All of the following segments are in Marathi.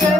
Bela,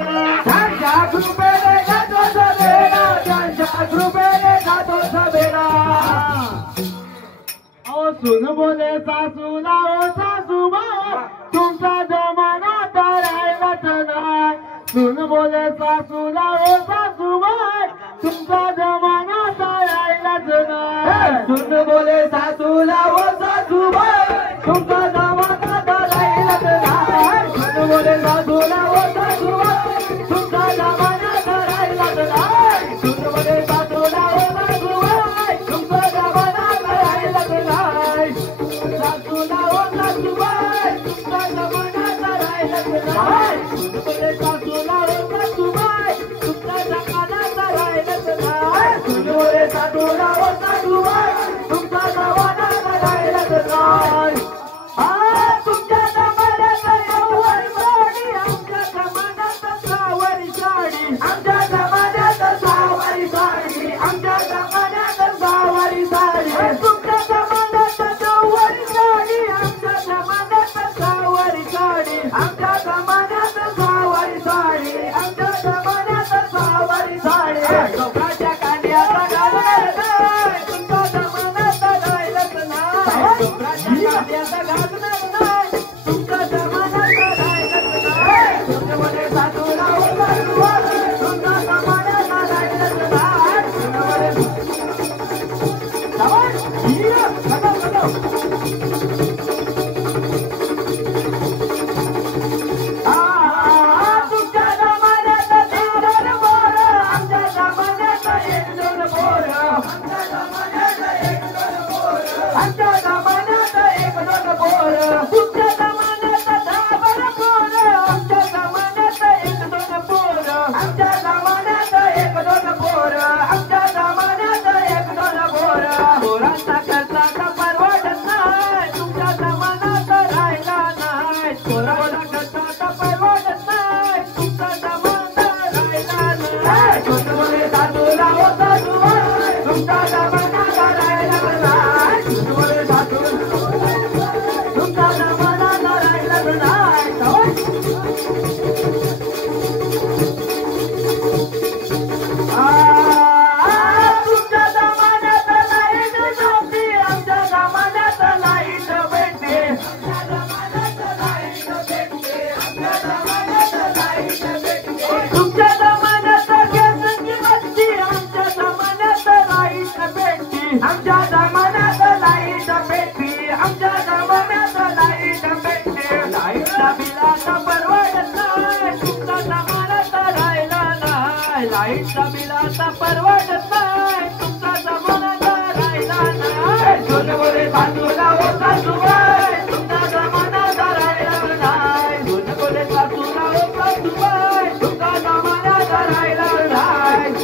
लाईटचा बिलाचा परवडत नाही तुमचा जमानाचा राहिला नाही लाईटचा बिलाचा परवडत नाही तुमचा जमानाचा राहिला नाही सोनगोरे सासूला हो सासूबाई तुमचा जमानाचा राहिला नाही सोनगोरे सासूला हो सासूबाई तुमचा जमानाचा राहिला नाही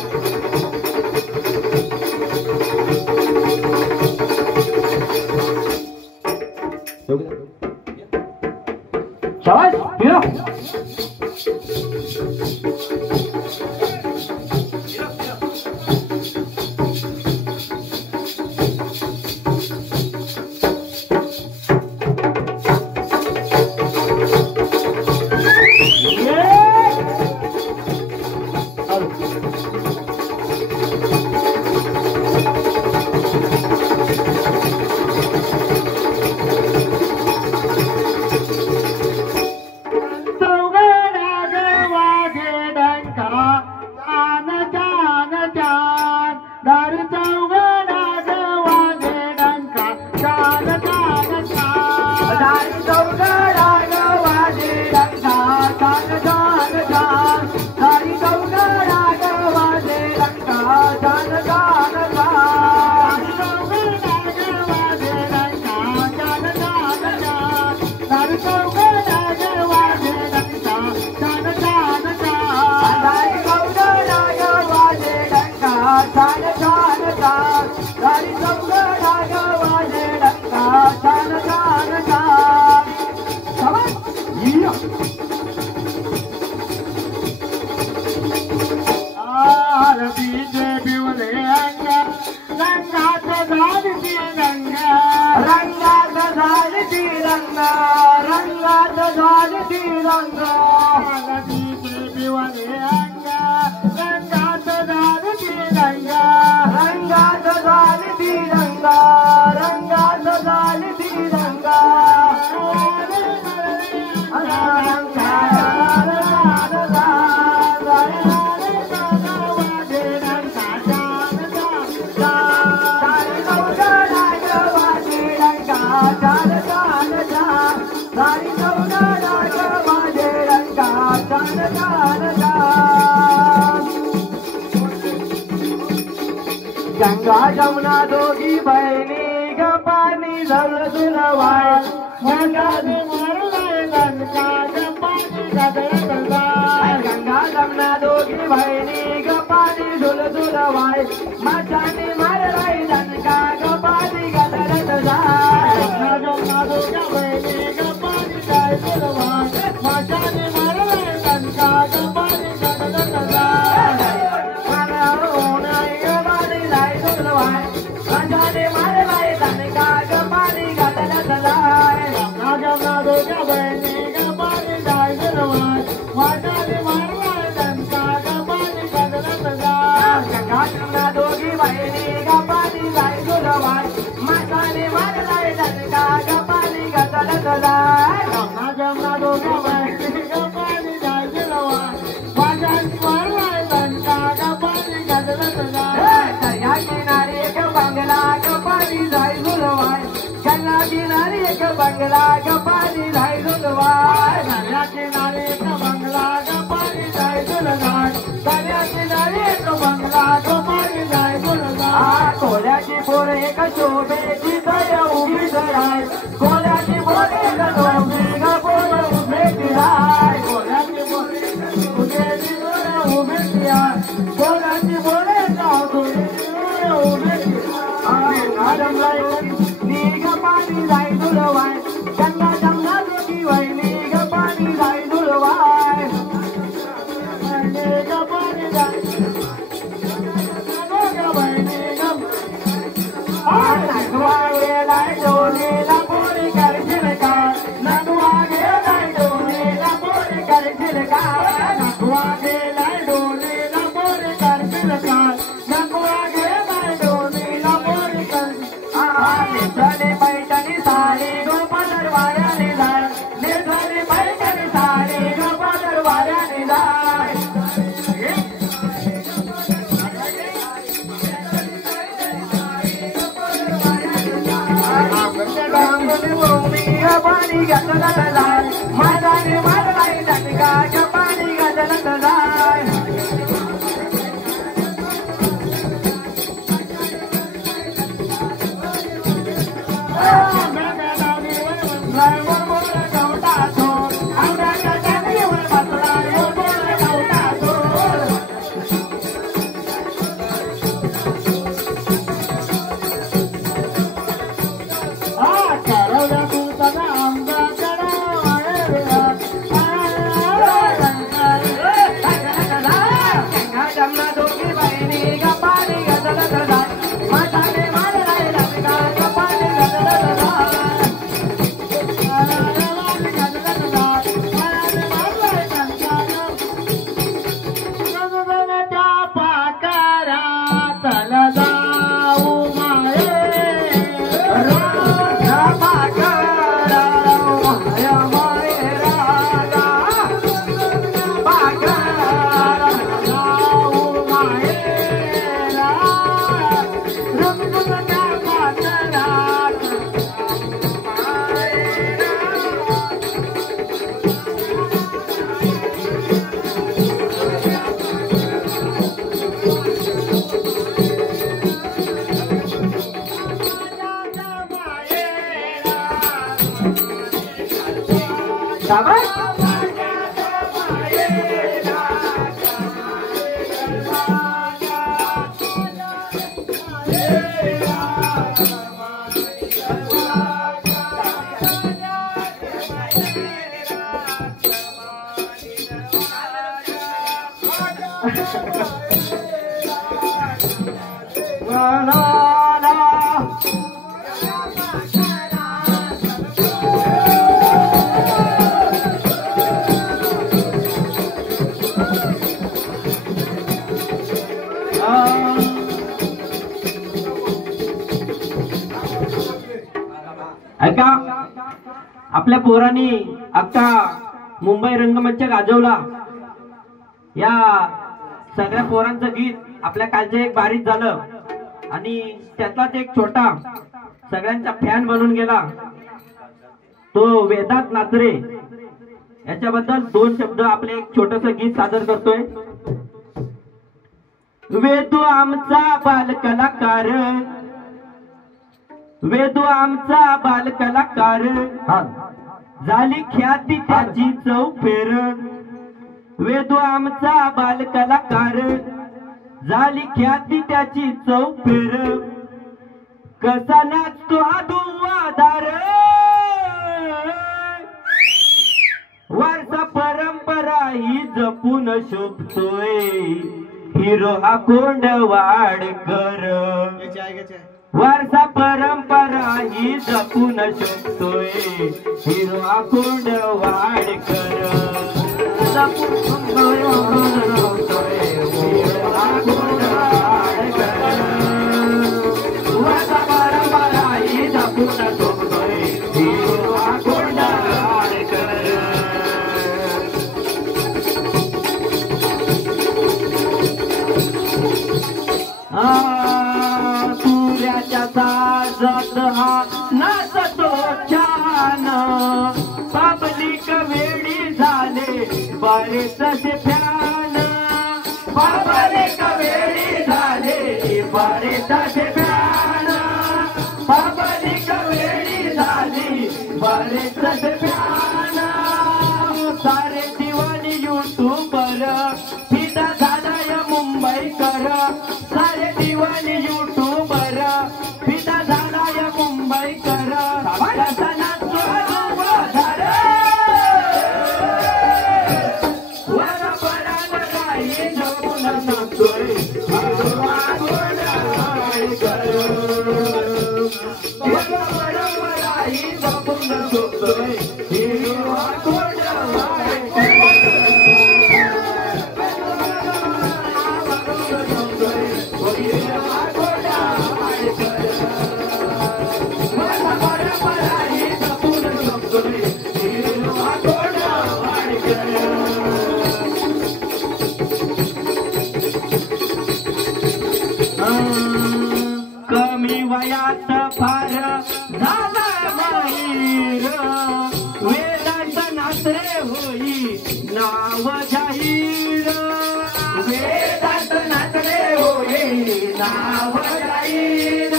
शाबाश फिरो गंगा जमुना दोघी बहिणी ग पाणी झळझुल वाय गंगाने मारलाय लंका ग पाणी गदळत गंगा जमुना दोघी बहिणी ग पाणी झुलझुल वाय माशाने मारलाय लंका ग पाणी गदळत जाय गंगा जमुना दोघी बहिणी ग पाणी झुलझुल वाय माशाने मारलाय लंका ग पाणी गदळत जाय राजाने मारलाय लंका ग पाणी गदळत जाय गंगा जमुना दोघी बहिणी ग पाणी झुलझुल वाय माशाने मारलाय लंका ग पाणी गदळत जाय गंगा जमुना दोघी बहिणी ग पाणी झुलझुल वाय माशाने मारलाय लंका ग पाणी गदळत जाय गंगा जमुना दोघी बहिणी ग पाणी झुलझुल वाय माशाने मारलाय लंका ग पाणी गदळत जाय दर्या किनारी एक बंगला ग पाणी झुलझुल वाय गंगा किनारी एक बंगला ग पाणी झुलझुल वाय दर्या किनारी एक बंगला ग पाणी झुलझुल वाय दर्या किनारी एक बंगला ग पाणी झुलझुल वाय कोल्याची पोर एक शोभेची दया उभी राय कोल्याची पोर एक शोभे ग पोर उभे राय कोल्याची पोर एक उभी राय कोल्याची पोर एक उभे ग पाणी झुलझुल वाय गंगा जमुना दोघी बहिणी ग पाणी झुलझुल वाय ग पाणी झुलझुल वाय डोलीला पोरी करशील का पाणी घातलं जाय माझाने मारलाय दणका पाणी घातलं जाय ऐका आपल्या पोरांनी अख्खा मुंबई रंगमंच गाजवला या सगळ्या पोरांचं गीत आपल्या कालचं एक बारीक झालं आणि त्यातलाच एक छोटा सगळ्यांचा फॅन बनून गेला तो वेदांत नाचरे याच्याबद्दल दोन शब्द आपले एक छोटस गीत सादर करतोय। वेदू आमचा बाल कलाकार वेदू आमचा बाल कलाकार झाली ख्याती त्याची चौफेर वेदू आमचा बाल कलाकार झाली ख्याती त्याची चौफेर कसा नाचतो हा दुवादार वारसा परंपरा ही जपून शोभतोय हिरो हा कोंडवाडकर वारसा परंपरा ही जपून शोभतोय हिरो हा कोंडवाडकर वारसा परंपरा ही जपून शोभतोय हिरो हा कोंडवाडकर सूर्याच्या साजत हा नाचतो छान पब्लिक वेळी झाले बरेच फॅन पब्लिक वेळी झाले बरेच फॅन पब्लिक वेळी झाली बरेच फॅन सारे दिवाणी युट्यूबर फिदा झालाय मुंबईकर सारे दिवाणी युट्यूबर फिदा झालाय मुंबईकर कसा नाचतो दुवादार वरपराला काही जपून नाचतोय वरपराला ही जपून नाचतोय नाचरे होई नाव जाहीर वेदांत नाचरे होई नाव जाहीर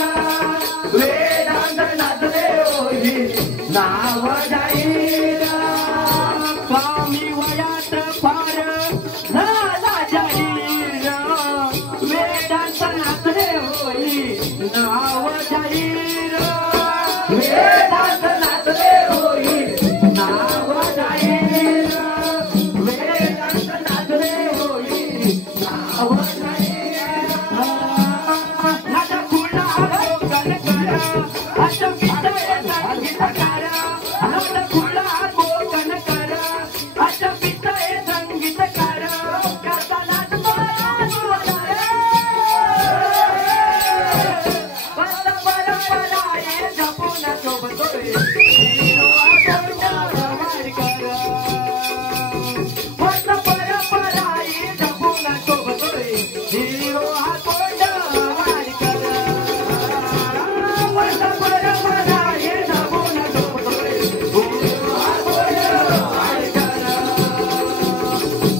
वेदांत नाचरे होई नाव जाहीर कमी वयात फार झाला जाहीर वेदांत नाचरे होई नाव जाहीर वेदांत नाचरे होई नाव जाहीर वेदांत नाचरे होई नाव जाहीर नाचा खुला कोकण करा अशा पितळे संगीत करा नाचा खुला कोकण करा अशा पितळे संगीत करा कसा नाचतो कसा परंपरा आहे जपून शोभतोय कसा परंपरा आहे जपून शोभतोय हिरो हा कोंड वारी करा कसा परंपरा आहे जपून शोभतोय हिरो हा कोंड वारी करा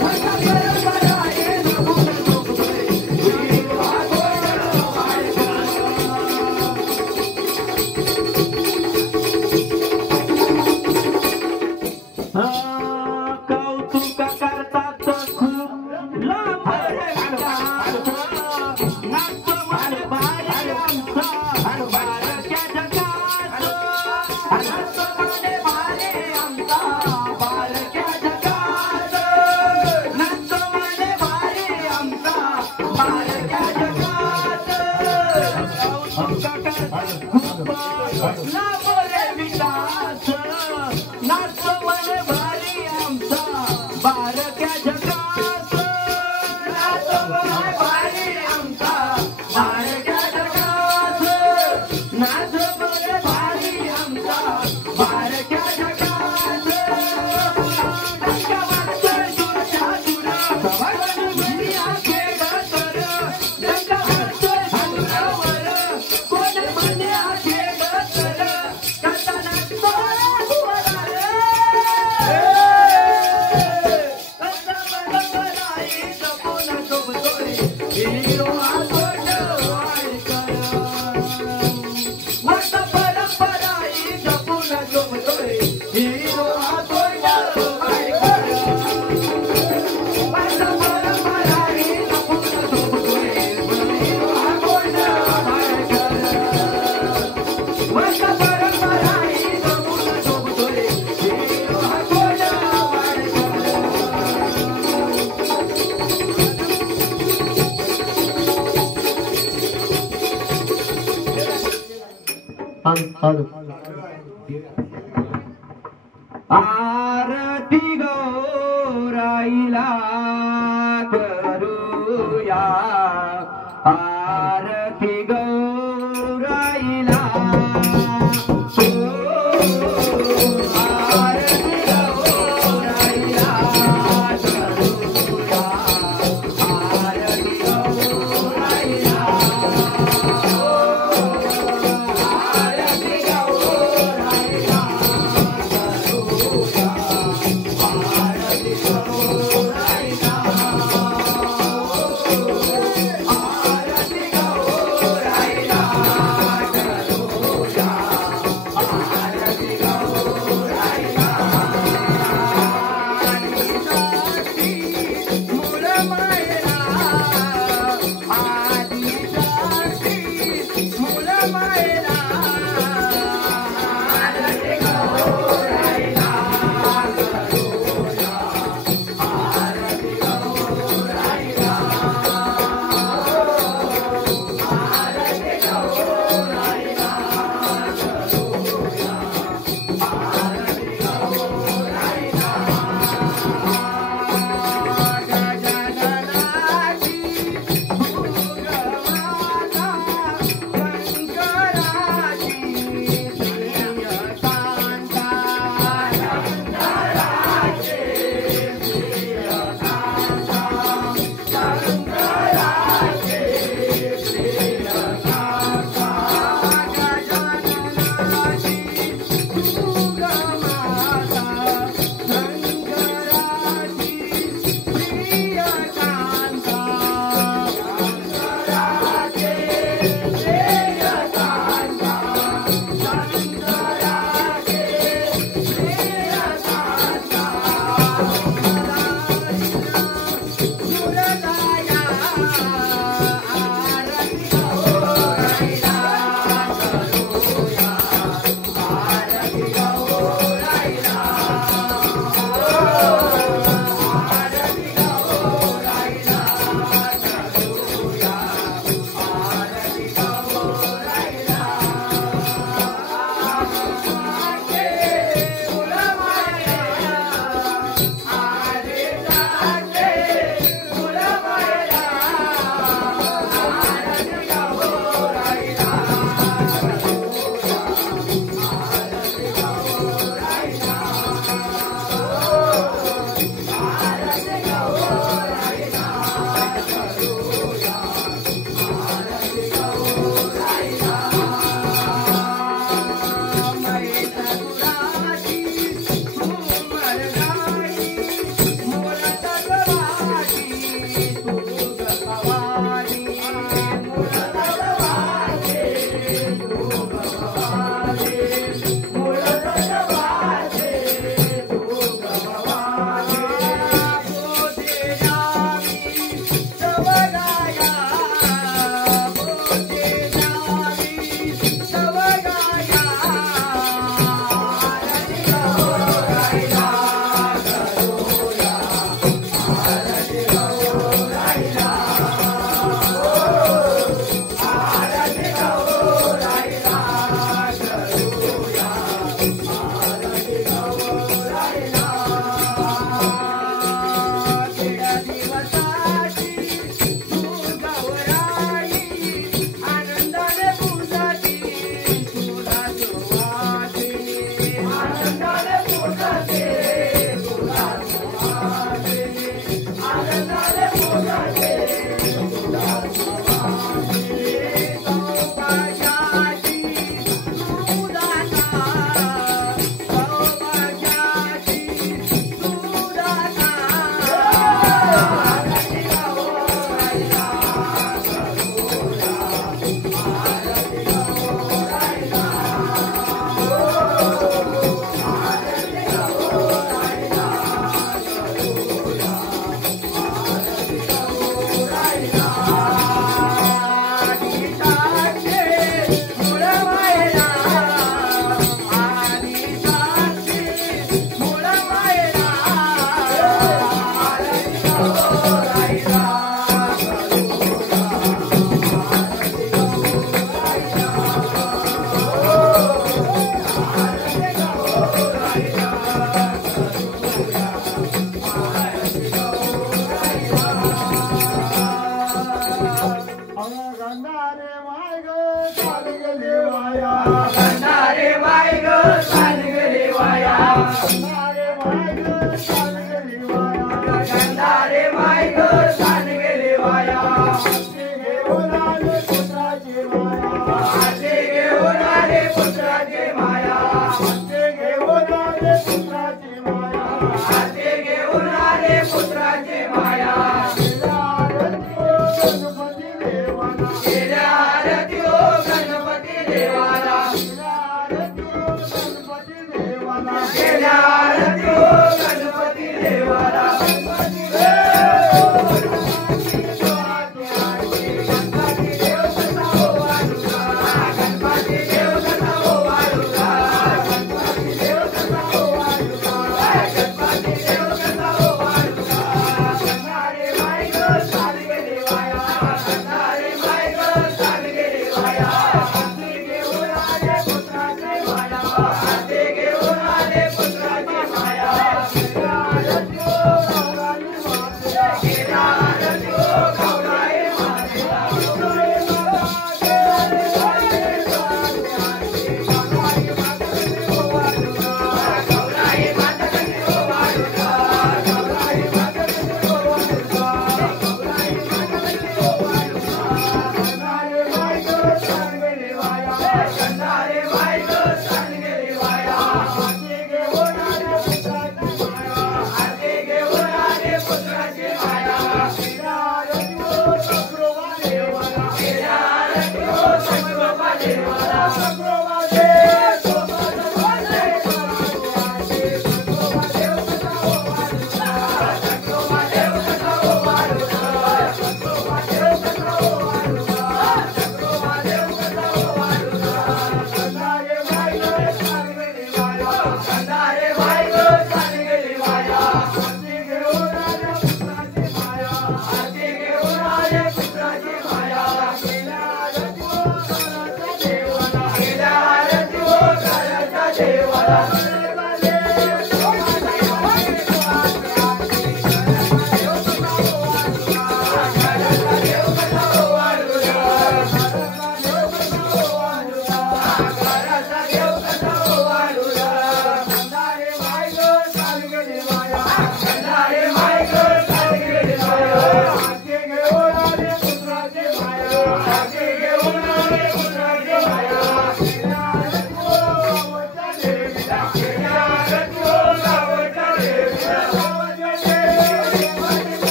कसा परंपरा आहे जपून शोभतोय हिरो हा कोंड वारी कौतुक करतात खूप लांब नाच मन भारी आमचा बारक्या जगात नाच मन भारी आमचा बारक्या जगात नाच मन भारी आमचा बारक्या जगात कौतुक करतात खूप लांब रे विकास नाच मन भारी आमचा बारक्या जगात नाच मन भारी आमचा बारक्या जगात नाच मन भारी आमचा बारक्या जगात डंका वाजतोय दूरच्या दूर भगवान दुनिया खेळ कर डंका वाजतोय दूरावर कोण म्हणे खेळ कर कसा नाचतो हिरो हा कोंड वारी करा मस्त परंपरा ही जपून शोभतोय हिरो हा कोंड वारी करा मस्त परंपरा ही जपून शोभतोय हिरो हा कोंड वारी करा मस्त परंपरा ही जपून शोभतोय हिरो हा कोंड वारी आरती गौराईला करूया आरती गौराईला आरती गौराईला करूया आरती गौराईला आरती गौराईला करूया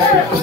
Yeah.